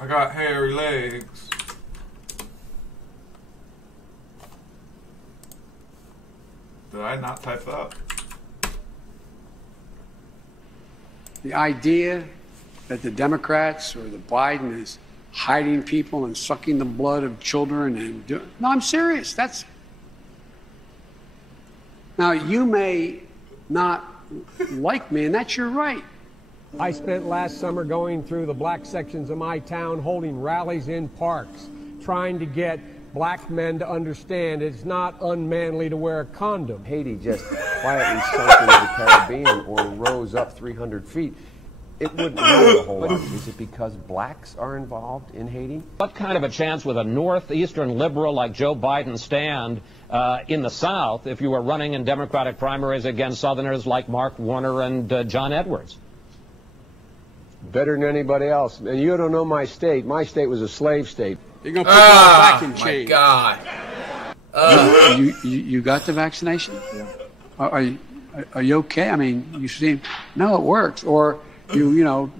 I got hairy legs. Did I not type that? The idea that the Democrats or the Biden is hiding people and sucking the blood of children and no, I'm serious. That's now you may not like me, and that's your right. I spent last summer going through the black sections of my town, holding rallies in parks, trying to get black men to understand it's not unmanly to wear a condom. Haiti just quietly sunk into the Caribbean or rose up 300 feet. It wouldn't matter a whole lot. Is it because blacks are involved in Haiti? What kind of a chance would a northeastern liberal like Joe Biden stand in the South if you were running in Democratic primaries against Southerners like Mark Warner and John Edwards? Better than anybody else. And you don't know my state. My state was a slave state. You're going to put me back in chains. God. You got the vaccination? Yeah. Are you okay? I mean, you seem, no, it works. Or or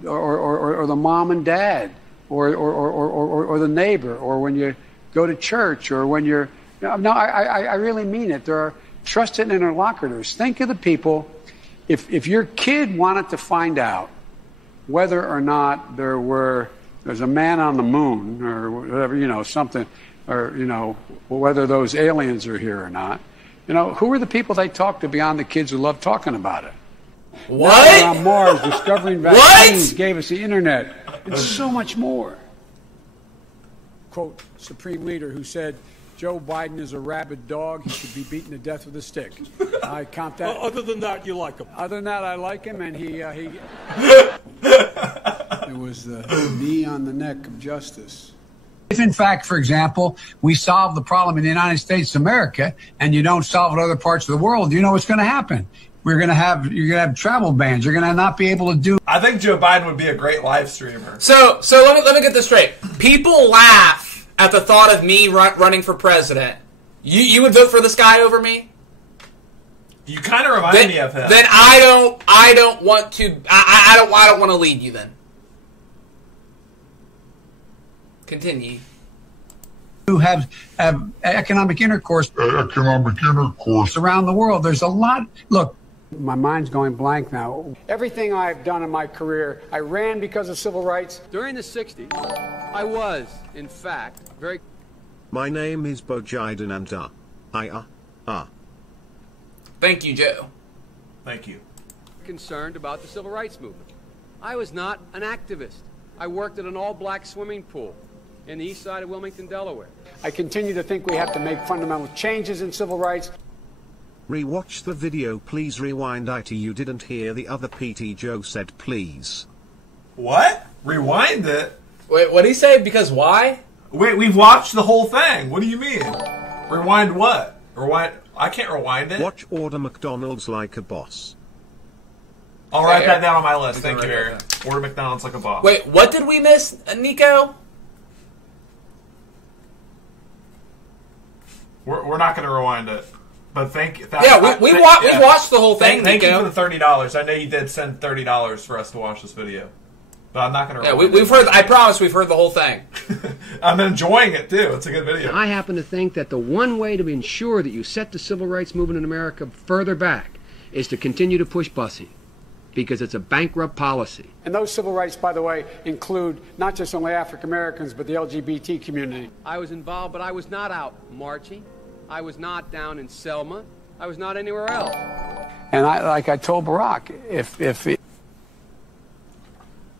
the mom and dad, or the neighbor, or when you go to church, or when you're, no, I really mean it. There are trusted interlocutors. Think of the people, if your kid wanted to find out whether or not there's a man on the moon, or whatever, something, or, whether those aliens are here or not, who are the people they talk to beyond the kids who love talking about it? What? Now we're on Mars, discovering vaccines, gave us the internet, and so much more. Quote, Supreme Leader who said, Joe Biden is a rabid dog. He should be beaten to death with a stick. I count that. Other than that, you like him. Other than that, I like him, and he it was the knee on the neck of justice. If, in fact, for example, we solve the problem in the United States of America, and you don't solve it in other parts of the world, you know what's going to happen. You're going to have travel bans. You're going to not be able to do. I think Joe Biden would be a great live streamer. So let me get this straight. People laugh at the thought of me running for president. You would vote for this guy over me? You kind of remind me of him. Then I don't want to. I don't want to lead you. Then continue. Who have economic intercourse around the world. There's a lot. Look. My mind's going blank now. Everything I've done in my career, I ran because of civil rights. During the 60s, I was, in fact, very... My name is Bojiden and Thank you, Joe. Thank you. concerned about the civil rights movement. I was not an activist. I worked at an all-black swimming pool in the east side of Wilmington, Delaware. I continue to think we have to make fundamental changes in civil rights. Rewatch the video, please. Rewind it. You didn't hear the other PT Joe said please. What? Rewind it? Wait, what did he say? Because why? Wait, we've watched the whole thing. What do you mean? Rewind what? Rewind? I can't rewind it. Watch Order McDonald's like a boss. I'll write that down on my list. Thank you, Eric. Order McDonald's like a boss. Wait, what did we miss, Nico? We're not going to rewind it. But thank you. We watched the whole thing, Thank Nico. you for the $30. I know you did send $30 for us to watch this video. But I'm not going to rewind we've heard. I promise we've heard the whole thing. I'm enjoying it, too. It's a good video. I happen to think that the one way to ensure that you set the civil rights movement in America further back is to continue to push busing, because it's a bankrupt policy. And those civil rights, by the way, include not just only African Americans, but the LGBT community. I was involved, but I was not out marching. I was not down in Selma. I was not anywhere else. And like I told Barack,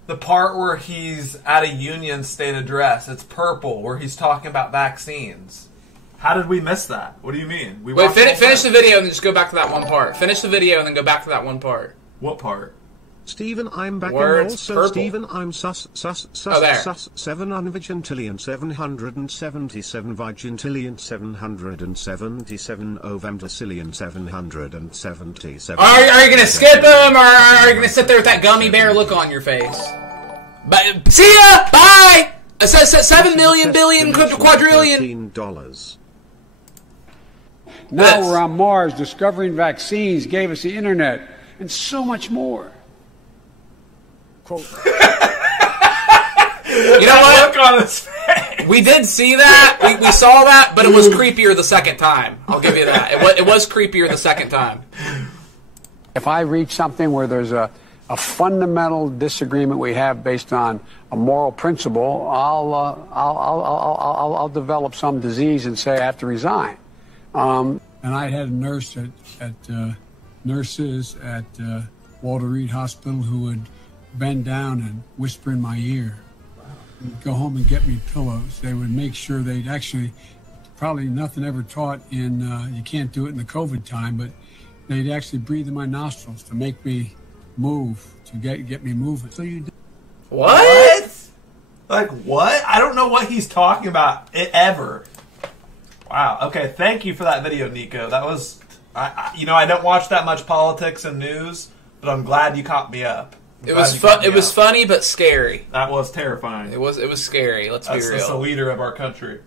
The part where he's at a Union State address, it's purple, where he's talking about vaccines. How did we miss that? What do you mean? Wait, finish the video and then just go back to that one part. Finish the video and then go back to that one part. What part? Stephen, I'm back, Words, and also purple. Stephen, I'm sus 7 unvigintillion 777 vigintillion 777 ovemdecillion 777. Are you gonna skip him, or are you gonna sit there with that gummy bear look on your face? But see ya, bye. 7 million billion quadrillion. $13. now we're on Mars, discovering vaccines, gave us the internet, and so much more. Quote. You know what? Look on his face. We did see that. We saw that, but it was creepier the second time. I'll give you that. It was creepier the second time. If I reach something where there's a fundamental disagreement we have based on a moral principle, I'll develop some disease and say I have to resign. And I had a nurse nurses at Walter Reed Hospital who would bend down and whisper in my ear. They'd go home and get me pillows. They would make sure they'd actually, probably nothing ever taught in, you can't do it in the COVID time, but they'd actually breathe in my nostrils to make me move, to get me moving. So you do. What? Like what? I don't know what he's talking about ever. Wow. Okay. Thank you for that video, Nico. That was, I don't watch that much politics and news, but I'm glad you caught me up. It was fun. It was funny but scary. That was terrifying. It was scary. Let's be real. That's the leader of our country.